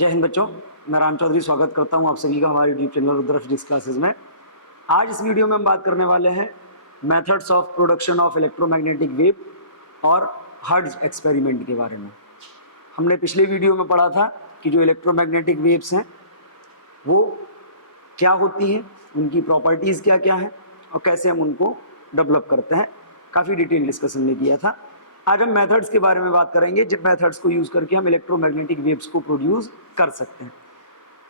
जय हिंद बच्चों, मैं राम चौधरी स्वागत करता हूं आप सभी का हमारे YouTube channel Rudra physics classes में। आज इस वीडियो में हम बात करने वाले हैं methods of production of electromagnetic wave और हर्ट्ज एक्सपेरिमेंट के बारे में। हमने पिछले वीडियो में पढ़ा था कि जो इलेक्ट्रोमैग्नेटिक वेव्स हैं वो क्या होती हैं, उनकी प्रॉपर्टीज़ क्या क्या हैं और कैसे हम उनको डेवलप करते हैं। काफ़ी डिटेल डिस्कशन में किया था। आज हम मेथड्स के बारे में बात करेंगे, जिन मेथड्स को यूज़ करके हम इलेक्ट्रोमैग्नेटिक वेव्स को प्रोड्यूस कर सकते हैं।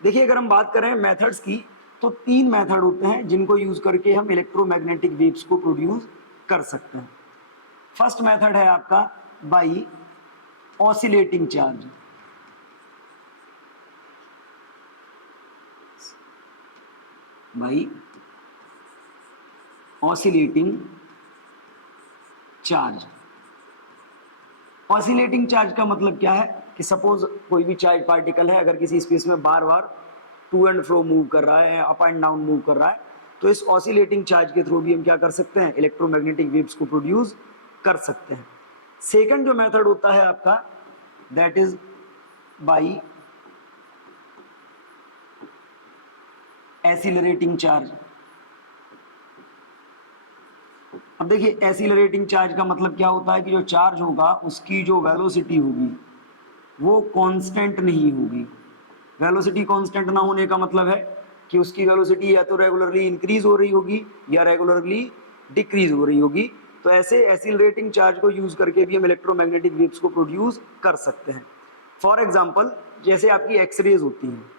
देखिए, अगर हम बात करें मेथड्स की तो 3 मेथड होते हैं जिनको यूज़ करके हम इलेक्ट्रोमैग्नेटिक वेव्स को प्रोड्यूस कर सकते हैं। फर्स्ट मेथड है आपका by oscillating charge. By oscillating charge. Oscillating charge का मतलब क्या है कि सपोज कोई भी चार्ज पार्टिकल है, अगर किसी स्पेस में बार बार टू एंड फ्रो मूव कर रहा है, अप एंड डाउन मूव कर रहा है, तो इस ऑसिलेटिंग चार्ज के थ्रू भी हम क्या कर सकते हैं, इलेक्ट्रोमैग्नेटिक वेव्स को प्रोड्यूस कर सकते हैं। सेकंड जो मेथड होता है आपका, that is by accelerating charge. अब देखिए, एसिलरेटिंग चार्ज का मतलब क्या होता है कि जो चार्ज होगा उसकी जो वेलोसिटी होगी वो कांस्टेंट नहीं होगी। वेलोसिटी कांस्टेंट ना होने का मतलब है कि उसकी वेलोसिटी या तो रेगुलरली इंक्रीज हो रही होगी या रेगुलरली डिक्रीज हो रही होगी। तो ऐसे एसिलरेटिंग चार्ज को यूज करके भी हम इलेक्ट्रोमैग्नेटिक वेव्स को प्रोड्यूस कर सकते हैं। फॉर एग्जांपल, जैसे आपकी एक्सरेज होती हैं,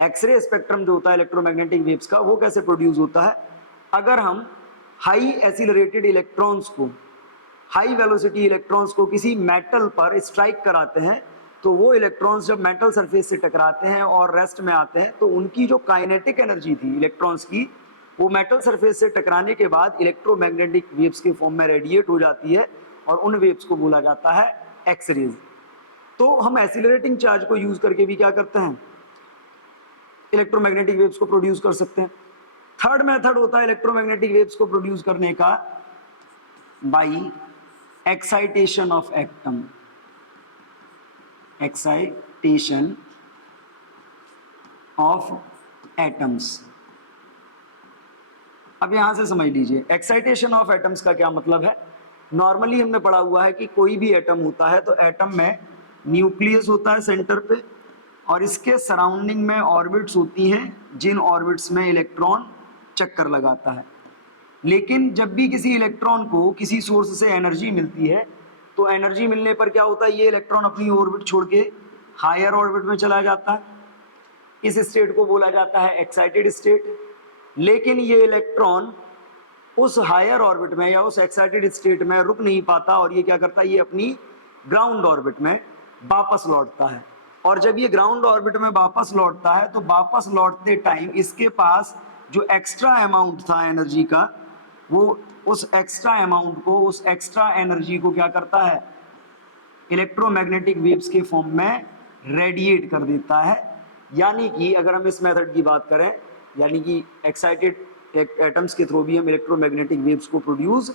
एक्सरे स्पेक्ट्रम जो होता है इलेक्ट्रोमैग्नेटिक वेव्स का, वो कैसे प्रोड्यूस होता है, अगर हम हाई एसिलरेटेड इलेक्ट्रॉन्स को, हाई वेलोसिटी इलेक्ट्रॉन्स को किसी मेटल पर स्ट्राइक कराते हैं, तो वो इलेक्ट्रॉन्स जब मेटल सरफेस से टकराते हैं और रेस्ट में आते हैं, तो उनकी जो काइनेटिक एनर्जी थी इलेक्ट्रॉन्स की, वो मेटल सरफेस से टकराने के बाद इलेक्ट्रोमैग्नेटिक वेव्स के फॉर्म में रेडिएट हो जाती है और उन वेव्स को बोला जाता है एक्सरेज। तो हम एसिलरेटिंग चार्ज को यूज करके भी क्या करते हैं, इलेक्ट्रोमैग्नेटिक वेव्स को प्रोड्यूस कर सकते हैं। थर्ड मेथड होता है इलेक्ट्रोमैग्नेटिक वेव्स को प्रोड्यूस करने का by excitation of atom. Excitation of atoms. अब यहां से समझ लीजिए, एक्साइटेशन ऑफ एटम्स का क्या मतलब है। नॉर्मली हमने पढ़ा हुआ है कि कोई भी एटम होता है तो एटम में न्यूक्लियस होता है सेंटर पे, और इसके सराउंडिंग में ऑर्बिट्स होती हैं, जिन ऑर्बिट्स में इलेक्ट्रॉन चक्कर लगाता है। लेकिन जब भी किसी इलेक्ट्रॉन को किसी सोर्स से एनर्जी मिलती है, तो एनर्जी मिलने पर क्या होता है, ये इलेक्ट्रॉन अपनी ऑर्बिट छोड़ के हायर ऑर्बिट में चला जाता है। इस स्टेट को बोला जाता है एक्साइटेड स्टेट। लेकिन ये इलेक्ट्रॉन उस हायर ऑर्बिट में या उस एक्साइटेड स्टेट में रुक नहीं पाता, और ये क्या करता है, ये अपनी ग्राउंड ऑर्बिट में वापस लौटता है। और जब ये ग्राउंड ऑर्बिट में वापस लौटता है, तो वापस लौटते टाइम इसके पास जो एक्स्ट्रा अमाउंट था एनर्जी का, वो उस एक्स्ट्रा अमाउंट को, उस एक्स्ट्रा एनर्जी को क्या करता है, इलेक्ट्रोमैग्नेटिक वेव्स के फॉर्म में रेडिएट कर देता है। यानी कि अगर हम इस मेथड की बात करें, यानी कि एक्साइटेड एटम्स के थ्रू भी हम इलेक्ट्रोमैग्नेटिक वेव्स को प्रोड्यूस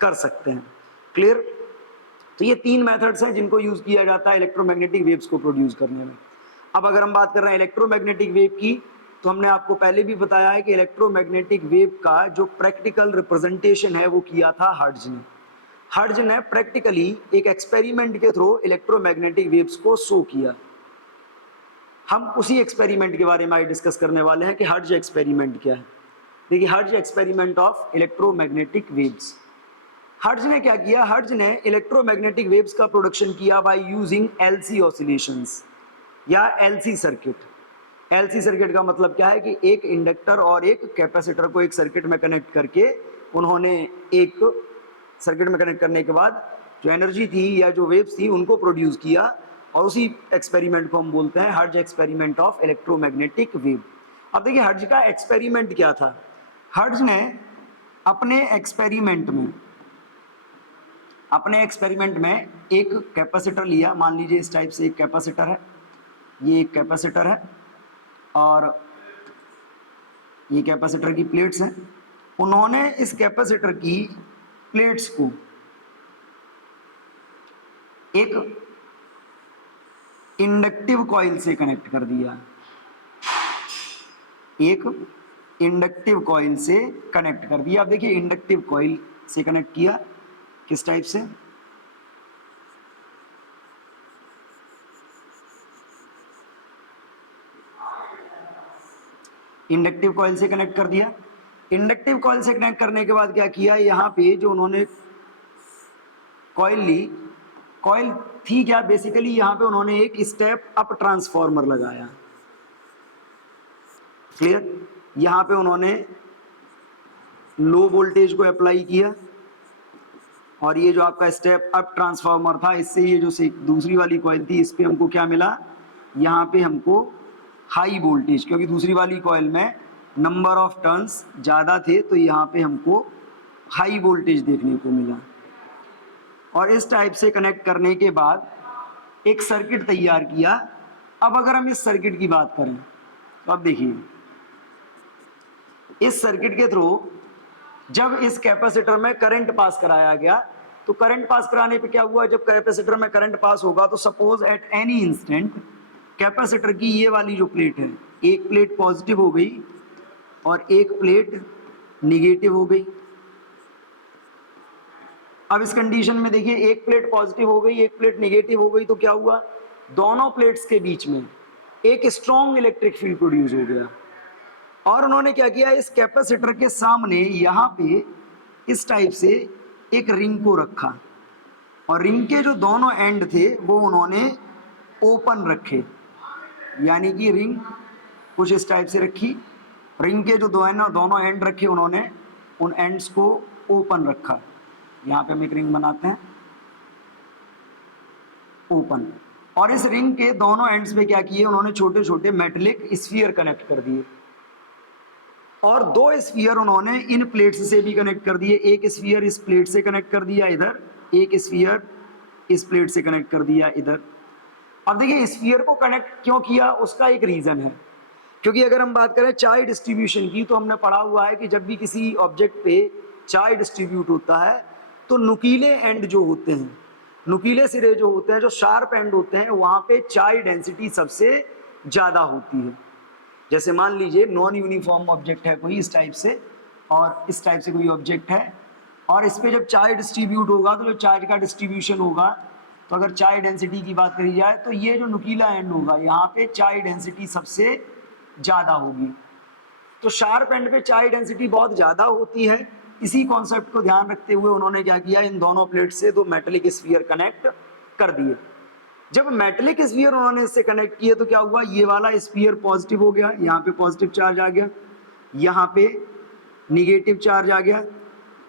कर सकते हैं। क्लियर। तो ये 3 मेथड्स हैं जिनको यूज किया जाता है इलेक्ट्रोमैग्नेटिक वेव्स को प्रोड्यूस करने में। अब अगर हम बात कर रहे हैं इलेक्ट्रोमैग्नेटिक वेव की, तो हमने आपको पहले भी बताया है कि इलेक्ट्रोमैग्नेटिक वेव का जो प्रैक्टिकल रिप्रेजेंटेशन है वो किया था हर्ट्ज ने। हर्ट्ज ने प्रैक्टिकली एक एक्सपेरिमेंट के थ्रू इलेक्ट्रोमैग्नेटिक वेव्स को शो किया। हम उसी एक्सपेरिमेंट के बारे में आज डिस्कस करने वाले हैं कि हर्ट्ज एक्सपेरिमेंट क्या है। देखिए, hertz experiment of electromagnetic waves. Hertz ने क्या किया, हर्ट्ज ने इलेक्ट्रोमैग्नेटिक वेव्स का प्रोडक्शन किया बाय यूजिंग एलसी ऑसिलेशंस या एलसी सर्किट। एलसी सर्किट का मतलब क्या है कि एक इंडक्टर और एक कैपेसिटर को एक सर्किट में कनेक्ट करके उन्होंने एक सर्किट में कनेक्ट करने के बाद जो एनर्जी थी या जो वेव्स थी उनको प्रोड्यूस किया, और उसी एक्सपेरिमेंट को हम बोलते हैं hertz experiment of electromagnetic wave. अब देखिए, हर्ट्ज का एक्सपेरिमेंट क्या था। हर्ट्ज ने अपने एक्सपेरिमेंट में एक कैपेसिटर लिया। मान लीजिए इस टाइप से एक कैपेसिटर है, ये एक कैपेसिटर है और ये कैपेसिटर की प्लेट्स हैं। उन्होंने इस कैपेसिटर की प्लेट्स को एक इंडक्टिव कॉइल से कनेक्ट कर दिया, एक इंडक्टिव कॉइल से कनेक्ट कर दिया। अब देखिए इंडक्टिव कॉइल से कनेक्ट किया किस टाइप से, इंडक्टिव कॉइल से कनेक्ट कर दिया। इंडक्टिव कॉइल से कनेक्ट करने के बाद क्या किया, यहाँ पे जो उन्होंने कॉइल ली, कॉइल थी क्या बेसिकली, यहाँ पे उन्होंने एक स्टेप अप ट्रांसफॉर्मर लगाया। क्लियर, यहाँ पे उन्होंने लो वोल्टेज को अप्लाई किया और ये जो आपका स्टेप अप ट्रांसफार्मर था, इससे ये जो दूसरी वाली कॉइल थी इस पे हमको क्या मिला, यहाँ पे हमको हाई वोल्टेज, क्योंकि दूसरी वाली कॉइल में नंबर ऑफ टर्न्स ज़्यादा थे तो यहाँ पे हमको हाई वोल्टेज देखने को मिला। और इस टाइप से कनेक्ट करने के बाद एक सर्किट तैयार किया। अब अगर हम इस सर्किट की बात करें तो अब देखिए इस सर्किट के थ्रू जब इस कैपेसिटर में करंट पास कराया गया तो करंट पास कराने पे क्या हुआ, जब कैपेसिटर में करंट पास होगा तो suppose at any instant capacitor की ये वाली जो प्लेट है, एक प्लेट पॉजिटिव हो गई और एक प्लेट निगेटिव हो गई। अब इस कंडीशन में देखिए एक प्लेट पॉजिटिव हो गई, एक प्लेट निगेटिव हो गई, तो क्या हुआ, दोनों प्लेट्स के बीच में एक स्ट्रॉन्ग इलेक्ट्रिक फील्ड प्रोड्यूस हो गया। और उन्होंने क्या किया, इस कैपेसिटर के सामने यहाँ पे इस टाइप से एक रिंग को रखा और रिंग के जो दोनों एंड थे वो उन्होंने ओपन रखे, यानी कि रिंग कुछ इस टाइप से रखी, रिंग के जो दोनों एंड रखे उन्होंने उन एंड्स को ओपन रखा। यहाँ पे हम एक रिंग बनाते हैं ओपन, और इस रिंग के दोनों एंड्स पे क्या किए उन्होंने, छोटे छोटे मेटेलिक स्फीयर कनेक्ट कर दिए और दो स्फीयर उन्होंने इन प्लेट्स से भी कनेक्ट कर दिए। एक स्फीयर इस प्लेट से कनेक्ट कर दिया इधर, एक स्फीयर इस प्लेट से कनेक्ट कर दिया इधर। अब देखिए स्फीयर को कनेक्ट क्यों किया, उसका एक रीजन है, क्योंकि अगर हम बात करें चार्ज डिस्ट्रीब्यूशन की तो हमने पढ़ा हुआ है कि जब भी किसी ऑब्जेक्ट पे चार्ज डिस्ट्रीब्यूट होता है तो नुकीले एंड जो होते हैं, नुकीले सिरे जो होते हैं, जो शार्प एंड होते हैं, वहां पे चार्ज डेंसिटी सबसे ज्यादा होती है। जैसे मान लीजिए नॉन यूनिफॉर्म ऑब्जेक्ट है कोई इस टाइप से और इस टाइप से कोई ऑब्जेक्ट है और इस पे जब चार्ज डिस्ट्रीब्यूट होगा तो जो चार्ज का डिस्ट्रीब्यूशन होगा, तो अगर चार्ज डेंसिटी की बात करी जाए तो ये जो नुकीला एंड होगा यहाँ पे चार्ज डेंसिटी सबसे ज़्यादा होगी। तो शार्प एंड पे चार्ज डेंसिटी बहुत ज़्यादा होती है। इसी कॉन्सेप्ट को ध्यान रखते हुए उन्होंने क्या किया, इन दोनों प्लेट से दो मेटेलिक स्फीयर कनेक्ट कर दिए। जब मेटेलिक स्फीयर उन्होंने इससे कनेक्ट किए तो क्या हुआ, ये वाला स्फीयर पॉजिटिव हो गया, यहाँ पे पॉजिटिव चार्ज आ गया, यहाँ पे निगेटिव चार्ज आ गया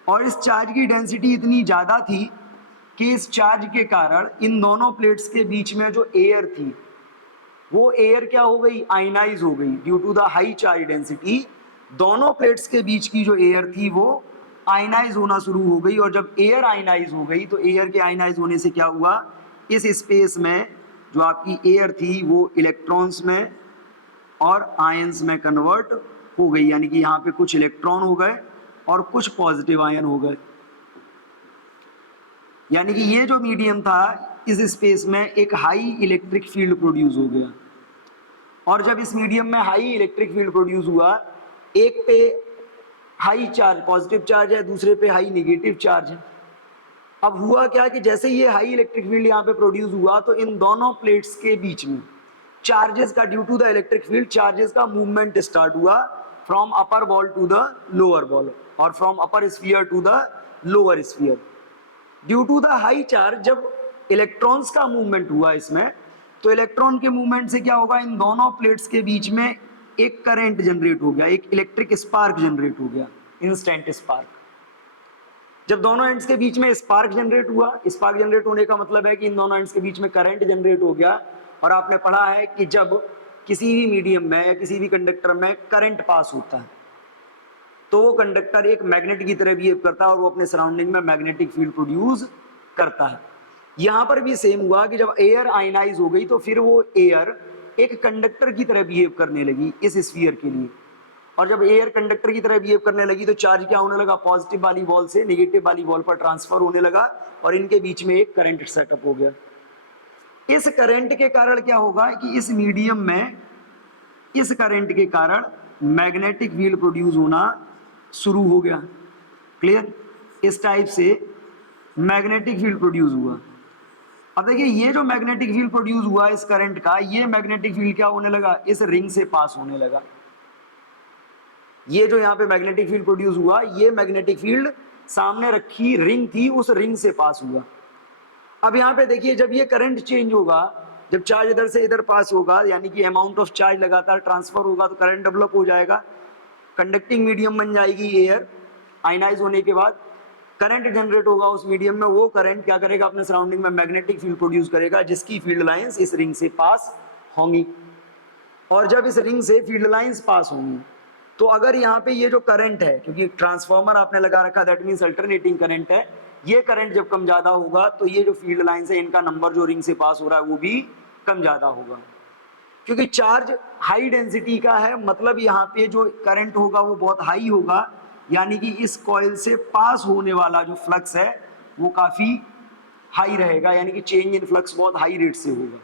और इस चार्ज की डेंसिटी इतनी ज़्यादा थी कि इस चार्ज के कारण इन दोनों प्लेट्स के बीच में जो एयर थी वो एयर क्या हो गई, आयनाइज हो गई। Due to the high charge density दोनों प्लेट्स के बीच की जो एयर थी वो आयनाइज होना शुरू हो गई और जब एयर आयनाइज हो गई तो एयर के आयनाइज होने से क्या हुआ, इस स्पेस में जो आपकी एयर थी वो इलेक्ट्रॉन्स में और आयंस में कन्वर्ट हो गई, यानी कि यहाँ पे कुछ इलेक्ट्रॉन हो गए और कुछ पॉजिटिव आयन हो गए। यानी कि ये जो मीडियम था इस स्पेस में एक हाई इलेक्ट्रिक फील्ड प्रोड्यूस हो गया और जब इस मीडियम में हाई इलेक्ट्रिक फील्ड प्रोड्यूस हुआ, एक पे हाई चार्ज पॉजिटिव चार्ज है, दूसरे पे हाई नेगेटिव चार्ज है। अब हुआ क्या कि जैसे ये हाई इलेक्ट्रिक फील्ड यहाँ पे प्रोड्यूस हुआ तो इन दोनों प्लेट्स के बीच में चार्जेस का, due to the electric field, charges का मूवमेंट स्टार्ट हुआ from upper ball to the lower ball और from upper sphere to the lower sphere. Due to the high charge जब इलेक्ट्रॉन्स का मूवमेंट हुआ इसमें, तो इलेक्ट्रॉन के मूवमेंट से क्या होगा, इन दोनों प्लेट्स के बीच में एक करंट जनरेट हो गया, एक इलेक्ट्रिक स्पार्क जनरेट हो गया, इंस्टेंट स्पार्क। जब दोनों एंड्स के बीच में स्पार्क जनरेट हुआ, स्पार्क जनरेट होने का मतलब है कि इन दोनों एंड्स के बीच में करंट जनरेट हो गया। और आपने पढ़ा है कि जब किसी भी मीडियम में या किसी भी कंडक्टर में करंट पास होता है तो वो कंडक्टर एक मैग्नेट की तरह बिहेव करता है और वो अपने सराउंडिंग में मैग्नेटिक फील्ड प्रोड्यूस करता है। यहाँ पर भी सेम हुआ कि जब एयर आयनाइज हो गई तो फिर वो एयर एक कंडक्टर की तरह बिहेव करने लगी इस स्फीयर के लिए, और जब एयर कंडक्टर की तरह बिहेव करने लगी तो चार्ज क्या होने लगा, पॉजिटिव वाली वॉल से नेगेटिव वाली वॉल पर ट्रांसफर होने लगा और इनके बीच में एक करंट सेटअप हो गया। इस करंट के कारण क्या होगा कि इस मीडियम में इस करंट के कारण मैग्नेटिक फील्ड प्रोड्यूस होना शुरू हो गया। क्लियर? इस टाइप से मैग्नेटिक फील्ड प्रोड्यूस हुआ। अब देखिए ये जो मैग्नेटिक फील्ड प्रोड्यूस हुआ इस करंट का, ये मैग्नेटिक फील्ड क्या होने लगा, इस रिंग से पास होने लगा। ये जो यहाँ पे मैग्नेटिक फील्ड प्रोड्यूस हुआ, ये मैग्नेटिक फील्ड सामने रखी रिंग थी, उस रिंग से पास हुआ। अब यहाँ पे देखिए जब ये करंट चेंज होगा, जब चार्ज इधर से इधर पास होगा, यानी कि अमाउंट ऑफ चार्ज लगातार ट्रांसफर होगा, तो करंट डेवलप हो जाएगा, कंडक्टिंग मीडियम बन जाएगी एयर। आयनाइज होने के बाद करंट जनरेट होगा उस मीडियम में, वो करंट क्या करेगा, अपने सराउंडिंग में मैग्नेटिक फील्ड प्रोड्यूस करेगा, जिसकी फील्ड लाइंस इस रिंग से पास होंगी। और जब इस रिंग से फील्ड लाइंस पास होंगी, तो अगर यहाँ पे ये जो करंट है, क्योंकि ट्रांसफार्मर आपने लगा रखा, दैट मीन्स अल्टरनेटिंग करंट है, ये करंट जब कम ज्यादा होगा तो ये जो फील्ड लाइंस है इनका नंबर जो रिंग से पास हो रहा है वो भी कम ज्यादा होगा। क्योंकि चार्ज हाई डेंसिटी का है, मतलब यहाँ पे जो करंट होगा वो बहुत हाई होगा, यानी कि इस कॉइल से पास होने वाला जो फ्लक्स है वो काफी हाई रहेगा, यानी कि चेंज इन फ्लक्स बहुत हाई रेट से होगा।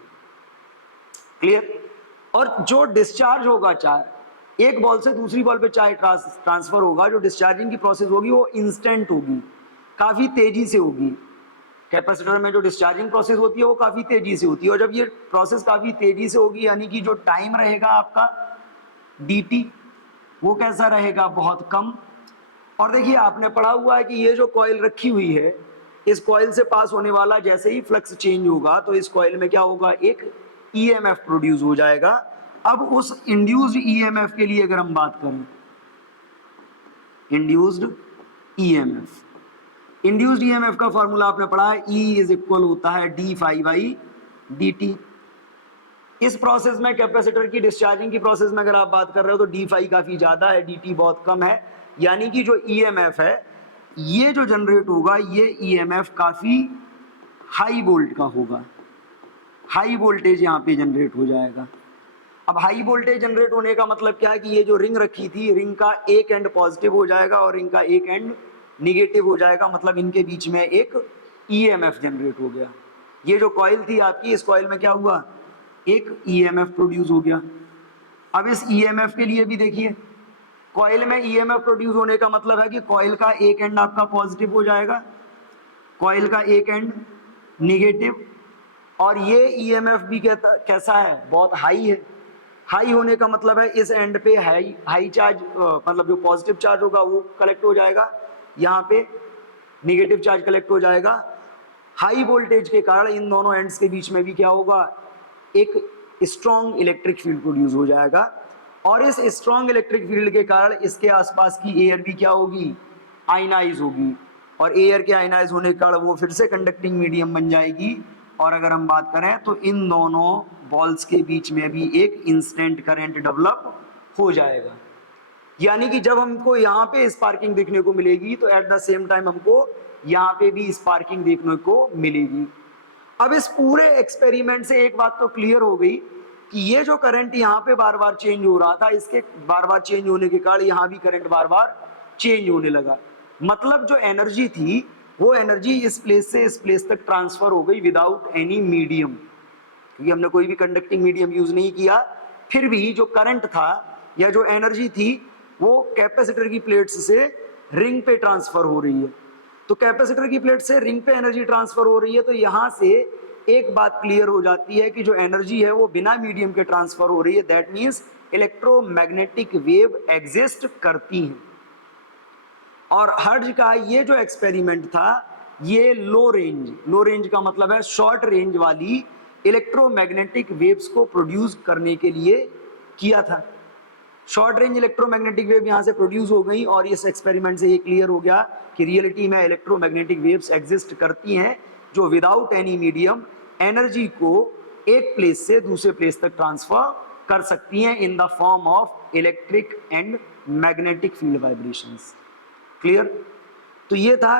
क्लियर? और जो डिस्चार्ज होगा चार्ज, एक बॉल से दूसरी बॉल पे चार्ज ट्रांसफर होगा, जो डिस्चार्जिंग की प्रोसेस होगी वो इंस्टेंट होगी, काफी तेजी से होगी। कैपेसिटर में जो डिस्चार्जिंग प्रोसेस होती है वो काफी तेजी से होती है, और जब ये प्रोसेस काफी तेजी से होगी, यानी कि जो टाइम रहेगा आपका dt वो कैसा रहेगा, बहुत कम। और देखिए आपने पढ़ा हुआ है कि ये जो कॉइल रखी हुई है, इस कॉइल से पास होने वाला जैसे ही फ्लक्स चेंज होगा तो इस कॉइल में क्या होगा, एक EMF प्रोड्यूस हो जाएगा। अब उस इंड्यूस्ड EMF के लिए अगर हम बात करें, इंड्यूस्ड EMF, इंड्यूस्ड EMF का फॉर्मूला आपने पढ़ा है, E इज इक्वल होता है d∅dt। इस प्रोसेस में, कैपेसिटर की डिस्चार्जिंग की प्रोसेस में अगर आप बात कर रहे हो तो d∅ काफी ज्यादा है, dt बहुत कम है, यानी कि जो EMF है ये जो जनरेट होगा, ये EMF काफी हाई वोल्ट का होगा, हाई वोल्टेज यहाँ पे जनरेट हो जाएगा। अब हाई वोल्टेज जनरेट होने का मतलब क्या है कि ये जो रिंग रखी थी, रिंग का एक एंड पॉजिटिव हो जाएगा और रिंग का एक एंड निगेटिव हो जाएगा, मतलब इनके बीच में एक EMF जनरेट हो गया। ये जो कॉइल थी आपकी, इस कॉइल में क्या हुआ, एक EMF प्रोड्यूस हो गया। अब इस EMF के लिए भी देखिए, कॉइल में EMF प्रोड्यूस होने का मतलब है कि कॉइल का एक एंड आपका पॉजिटिव हो जाएगा, कॉइल का एक एंड निगेटिव, और ये EMF भी कैसा है, बहुत हाई है। हाई होने का मतलब है इस एंड पे हाई चार्ज, मतलब जो पॉजिटिव चार्ज होगा वो कलेक्ट हो जाएगा, यहाँ पे निगेटिव चार्ज कलेक्ट हो जाएगा। हाई वोल्टेज के कारण इन दोनों एंड्स के बीच में भी क्या होगा, एक स्ट्रॉन्ग इलेक्ट्रिक फील्ड प्रोड्यूस हो जाएगा, और इस स्ट्रॉन्ग इलेक्ट्रिक फील्ड के कारण इसके आसपास की एयर भी क्या होगी, आयनाइज होगी, और एयर के आयनाइज होने के कारण वो फिर से कंडक्टिंग मीडियम बन जाएगी। और अगर हम बात करें तो इन दोनों बॉल्स के बीच में भी एक इंस्टेंट करंट डेवलप हो जाएगा, यानी कि जब हमको यहाँ पे स्पार्किंग देखने को मिलेगी तो एट द सेम टाइम हमको यहाँ पे भी स्पार्किंग देखने को मिलेगी। अब इस पूरे एक्सपेरिमेंट से एक बात तो क्लियर हो गई कि ये जो करंट यहाँ पे बार बार चेंज हो रहा था, इसके बार बार चेंज होने के कारण यहाँ भी करंट बार बार चेंज होने लगा, मतलब जो एनर्जी थी वो एनर्जी इस प्लेस से इस प्लेस तक ट्रांसफर हो गई विदाउट एनी मीडियम, क्योंकि हमने कोई भी कंडक्टिंग मीडियम यूज नहीं किया, फिर भी जो करंट था या जो एनर्जी थी वो कैपेसिटर की प्लेट्स से रिंग पे ट्रांसफर हो रही है। तो कैपेसिटर की प्लेट से रिंग पे एनर्जी ट्रांसफर हो रही है, तो यहां से एक बात क्लियर हो जाती है कि जो एनर्जी है वो बिना मीडियम के ट्रांसफर हो रही है, that means electromagnetic wave exist करती हैं। और हर्ट्ज का ये जो एक्सपेरिमेंट था, ये लो रेंज का मतलब है शॉर्ट रेंज वाली इलेक्ट्रोमैग्नेटिक वेव्स को प्रोड्यूस करने के लिए किया था। शॉर्ट रेंज इलेक्ट्रोमैग्नेटिक वेव यहाँ से प्रोड्यूस हो गई, और इस एक्सपेरिमेंट से ये क्लियर हो गया कि रियलिटी में इलेक्ट्रोमैग्नेटिक वेव्स एग्जिस्ट करती हैं जो विदाउट एनी मीडियम एनर्जी को एक प्लेस से दूसरे प्लेस तक ट्रांसफर कर सकती हैं in the form of electric and magnetic field vibrations. Clear? तो ये था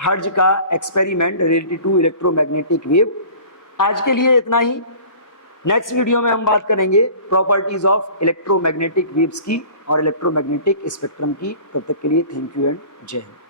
हर्ट्ज का experiment related to electromagnetic wave. आज के लिए इतना ही। नेक्स्ट वीडियो में हम बात करेंगे प्रॉपर्टीज ऑफ इलेक्ट्रोमैग्नेटिक वेव्स की और इलेक्ट्रोमैग्नेटिक स्पेक्ट्रम की। तब तक के लिए थैंक यू एंड जय हिंद।